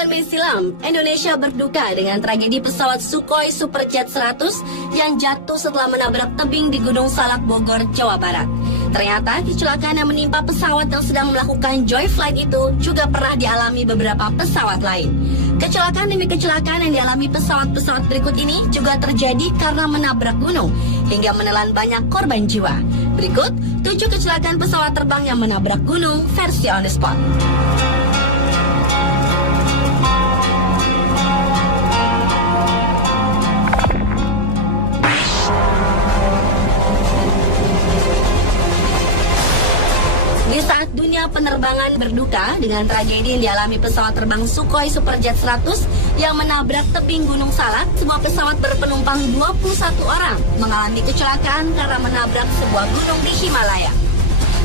9 Mei silam, Indonesia berduka dengan tragedi pesawat Sukhoi Superjet 100 yang jatuh setelah menabrak tebing di Gunung Salak, Bogor, Jawa Barat. Ternyata kecelakaan yang menimpa pesawat yang sedang melakukan joy flight itu juga pernah dialami beberapa pesawat lain. Kecelakaan demi kecelakaan yang dialami pesawat-pesawat berikut ini juga terjadi karena menabrak gunung hingga menelan banyak korban jiwa. Berikut 7 kecelakaan pesawat terbang yang menabrak gunung versi on the spot. Di saat dunia penerbangan berduka dengan tragedi yang dialami pesawat terbang Sukhoi Superjet 100 yang menabrak tebing Gunung Salak, sebuah pesawat berpenumpang 21 orang mengalami kecelakaan karena menabrak sebuah gunung di Himalaya.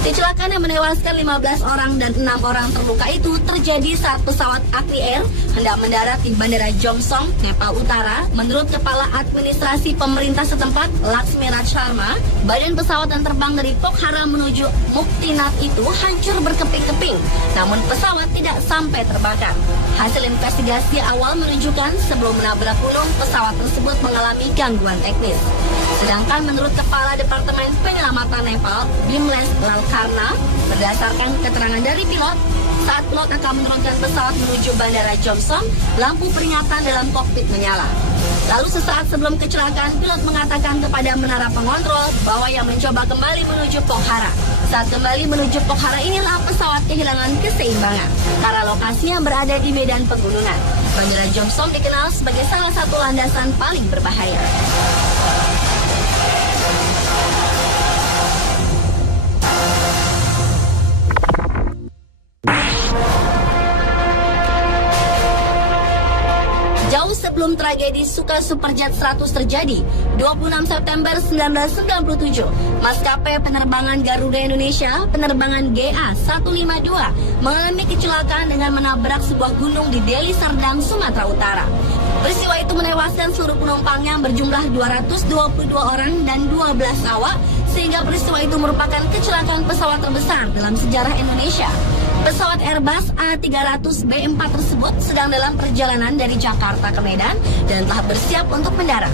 Kecelakaan yang menewaskan 15 orang dan 6 orang terluka itu terjadi saat pesawat Akri Air hendak mendarat di Bandara Jomsom, Nepal Utara. Menurut Kepala Administrasi Pemerintah setempat, Laksmiraj Sharma, badan pesawat yang terbang dari Pokhara menuju Muktinath itu hancur berkeping-keping, namun pesawat tidak sampai terbakar. Hasil investigasi awal menunjukkan sebelum menabrak gunung, pesawat tersebut mengalami gangguan teknis. Sedangkan menurut Kepala Departemen Penyelamatan Nepal, Bimles Lalkarna, berdasarkan keterangan dari pilot, saat pilot akan menurunkan pesawat menuju Bandara Jomsom, lampu peringatan dalam kokpit menyala. Lalu sesaat sebelum kecelakaan, pilot mengatakan kepada menara pengontrol bahwa yang mencoba kembali menuju Pokhara. Saat kembali menuju Pokhara inilah pesawat kehilangan keseimbangan karena lokasinya berada di medan pegunungan. Bandara Jomsom dikenal sebagai salah satu landasan paling berbahaya. Jauh sebelum tragedi Sukhoi Superjet 100 terjadi, 26 September 1997, maskapai penerbangan Garuda Indonesia, penerbangan GA152, mengalami kecelakaan dengan menabrak sebuah gunung di Deli Serdang, Sumatera Utara. Peristiwa itu menewaskan seluruh penumpangnya yang berjumlah 222 orang dan 12 awak, sehingga peristiwa itu merupakan kecelakaan pesawat terbesar dalam sejarah Indonesia. Pesawat Airbus A300B4 tersebut sedang dalam perjalanan dari Jakarta ke Medan dan telah bersiap untuk mendarat.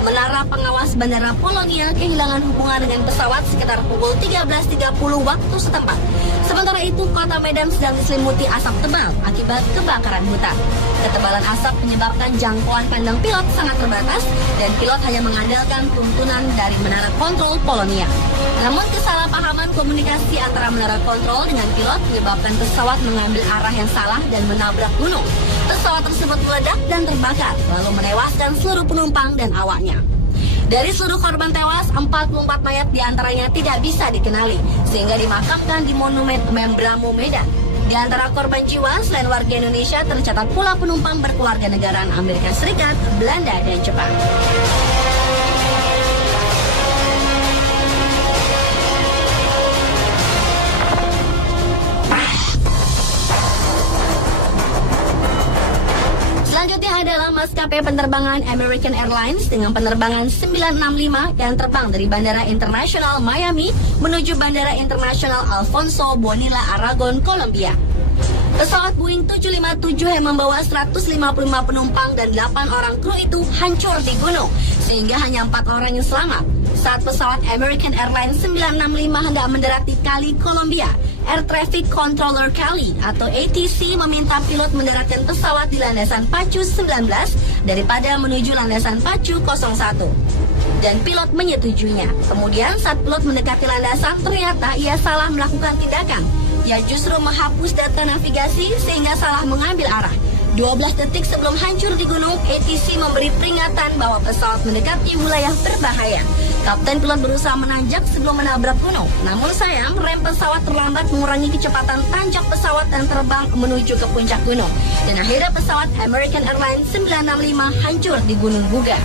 Menara pengawas Bandara Polonia kehilangan hubungan dengan pesawat sekitar pukul 13.30 waktu setempat. Sementara itu, kota Medan sedang diselimuti asap tebal akibat kebakaran hutan. Ketebalan asap menyebabkan jangkauan pandang pilot sangat terbatas dan pilot hanya mengandalkan tuntunan dari menara kontrol Polonia. Namun kesalahpahaman komunikasi antara menara kontrol dengan pilot menyebabkan pesawat mengambil arah yang salah dan menabrak gunung. Pesawat tersebut meledak dan terbakar, lalu menewaskan seluruh penumpang dan awaknya. Dari seluruh korban tewas, 44 mayat diantaranya tidak bisa dikenali, sehingga dimakamkan di Monumen Membramo, Medan. Di antara korban jiwa, selain warga Indonesia, tercatat pula penumpang berkeluarga negaraan Amerika Serikat, Belanda, dan Jepang. Selanjutnya adalah maskapai penerbangan American Airlines dengan penerbangan 965 yang terbang dari Bandara Internasional Miami menuju Bandara Internasional Alfonso Bonilla Aragon, Kolombia. Pesawat Boeing 757 yang membawa 155 penumpang dan 8 orang kru itu hancur di gunung, sehingga hanya 4 orang yang selamat. Saat pesawat American Airlines 965 hendak mendarat di Cali, Kolombia, Air Traffic Controller Cali atau ATC meminta pilot mendaratkan pesawat di landasan pacu 19 daripada menuju landasan pacu 01. Dan pilot menyetujuinya. Kemudian saat pilot mendekati landasan, ternyata ia salah melakukan tindakan. Ia justru menghapus data navigasi sehingga salah mengambil arah. 12 detik sebelum hancur di gunung, ATC memberi peringatan bahwa pesawat mendekati wilayah berbahaya. Kapten pilot berusaha menanjak sebelum menabrak gunung. Namun sayang, rem pesawat terlambat mengurangi kecepatan tanjak pesawat dan terbang menuju ke puncak gunung. Dan akhirnya pesawat American Airlines 965 hancur di Gunung Buga.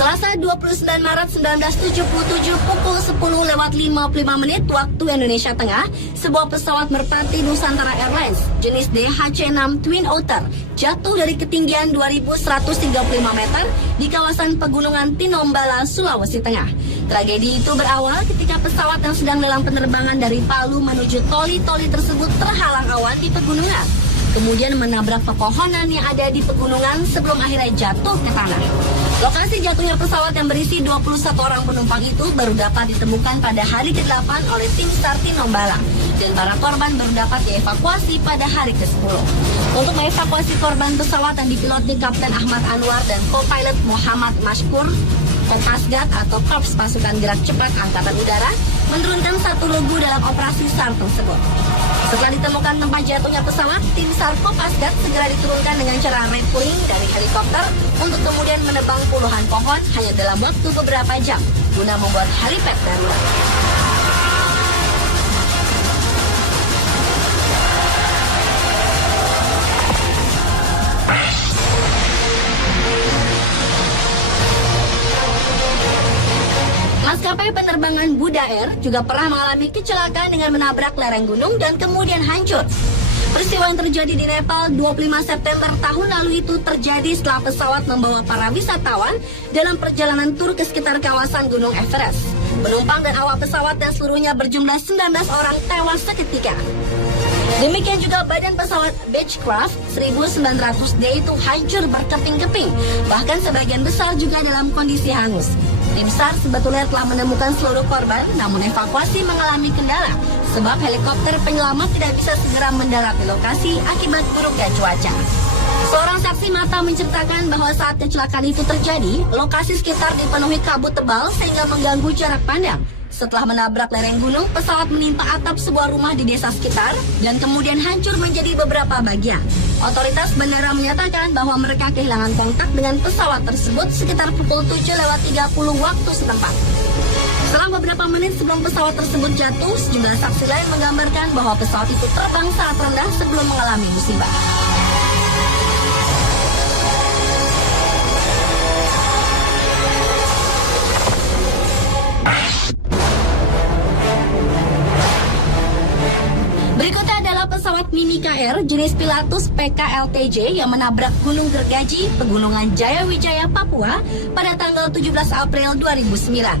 Selasa 29 Maret 1977 pukul 10:55 waktu Indonesia Tengah, sebuah pesawat merpati Nusantara Airlines jenis DHC-6 Twin Otter jatuh dari ketinggian 2.135 meter di kawasan Pegunungan Tinombala, Sulawesi Tengah. Tragedi itu berawal ketika pesawat yang sedang dalam penerbangan dari Palu menuju Toli-Toli tersebut terhalang awan di pegunungan, kemudian menabrak pepohonan yang ada di pegunungan sebelum akhirnya jatuh ke tanah. Lokasi jatuhnya pesawat yang berisi 21 orang penumpang itu baru dapat ditemukan pada hari ke-8 oleh tim SAR Tinombala, dan para korban baru dapat dievakuasi pada hari ke-10. Untuk mengevakuasi korban, pesawat yang dipiloti Kapten Ahmad Anwar dan co-pilot Muhammad Mashkur, Kopasgat atau Korps Pasukan Gerak Cepat Angkatan Udara, menurunkan satu regu dalam operasi SAR tersebut. Setelah ditemukan tempat jatuhnya pesawat, tim SAR Kopasgat segera diturunkan dengan cara rappelling dari helikopter untuk kemudian menebang puluhan pohon hanya dalam waktu beberapa jam guna membuat helipad darurat. Maskapai penerbangan Buddha Air juga pernah mengalami kecelakaan dengan menabrak lereng gunung dan kemudian hancur. Peristiwa yang terjadi di Nepal 25 September tahun lalu itu terjadi setelah pesawat membawa para wisatawan dalam perjalanan tur ke sekitar kawasan Gunung Everest. Penumpang dan awak pesawat yang seluruhnya berjumlah 19 orang tewas seketika. Demikian juga badan pesawat Beechcraft 1900D itu hancur berkeping-keping, bahkan sebagian besar juga dalam kondisi hangus. Tim SAR sebetulnya telah menemukan seluruh korban, namun evakuasi mengalami kendala sebab helikopter penyelamat tidak bisa segera mendarat di lokasi akibat buruknya cuaca. Seorang saksi mata menceritakan bahwa saat kecelakaan itu terjadi, lokasi sekitar dipenuhi kabut tebal sehingga mengganggu jarak pandang. Setelah menabrak lereng gunung, pesawat menimpa atap sebuah rumah di desa sekitar dan kemudian hancur menjadi beberapa bagian. Otoritas bandara menyatakan bahwa mereka kehilangan kontak dengan pesawat tersebut sekitar pukul 7:30 waktu setempat. Setelah beberapa menit sebelum pesawat tersebut jatuh, sejumlah saksi lain menggambarkan bahwa pesawat itu terbang sangat rendah sebelum mengalami musibah. Berikutnya adalah pesawat Mimika Air jenis Pilatus PKLTJ yang menabrak Gunung Gergaji, Pegunungan Jayawijaya, Papua pada tanggal 17 April 2009.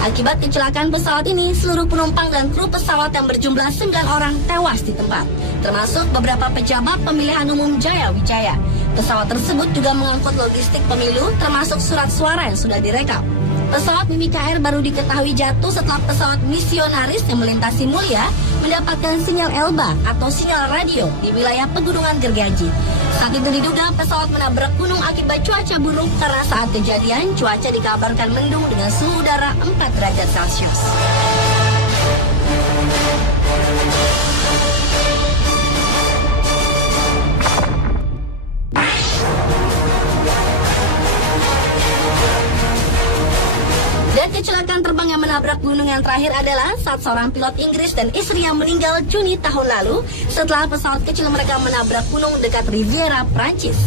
Akibat kecelakaan pesawat ini, seluruh penumpang dan kru pesawat yang berjumlah 9 orang tewas di tempat, termasuk beberapa pejabat pemilihan umum Jayawijaya. Pesawat tersebut juga mengangkut logistik pemilu, termasuk surat suara yang sudah direkam. Pesawat Mimika Air baru diketahui jatuh setelah pesawat misionaris yang melintasi Mulia mendapatkan sinyal Elba atau sinyal radio di wilayah Pegunungan Gergaji. Saat itu diduga pesawat menabrak gunung akibat cuaca buruk karena saat kejadian cuaca dikabarkan mendung dengan suhu udara 4 derajat Celcius. Dan kecelakaan terbang yang menabrak gunung yang terakhir adalah saat seorang pilot Inggris dan istrinya meninggal Juni tahun lalu setelah pesawat kecil mereka menabrak gunung dekat Riviera, Prancis.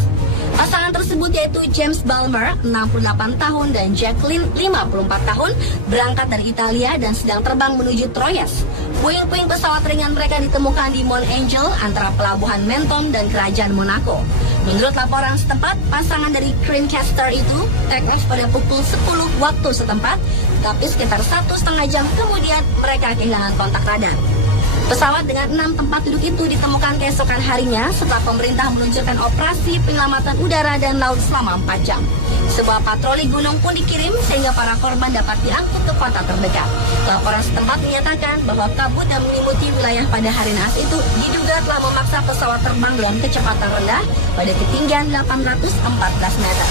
Pasangan tersebut yaitu James Balmer, 68 tahun, dan Jacqueline, 54 tahun, berangkat dari Italia dan sedang terbang menuju Troyes. Puing-puing pesawat ringan mereka ditemukan di Mount Angel antara pelabuhan Menton dan Kerajaan Monaco. Menurut laporan setempat, pasangan dari Creamcaster itu take off pada pukul 10 waktu setempat, tapi sekitar 1,5 jam kemudian mereka kehilangan kontak radar. Pesawat dengan 6 tempat duduk itu ditemukan keesokan harinya setelah pemerintah meluncurkan operasi penyelamatan udara dan laut selama 4 jam. Sebuah patroli gunung pun dikirim sehingga para korban dapat diangkut ke kota terdekat. Laporan setempat menyatakan bahwa kabut yang menyelimuti wilayah pada hari naas itu diduga telah memaksa pesawat terbang dengan kecepatan rendah pada ketinggian 814 meter.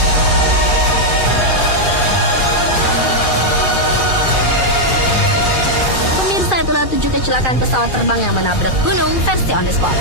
Pemirsa, itulah 7 kecelakaan pesawat terbang yang menabrak gunung versi on the spot.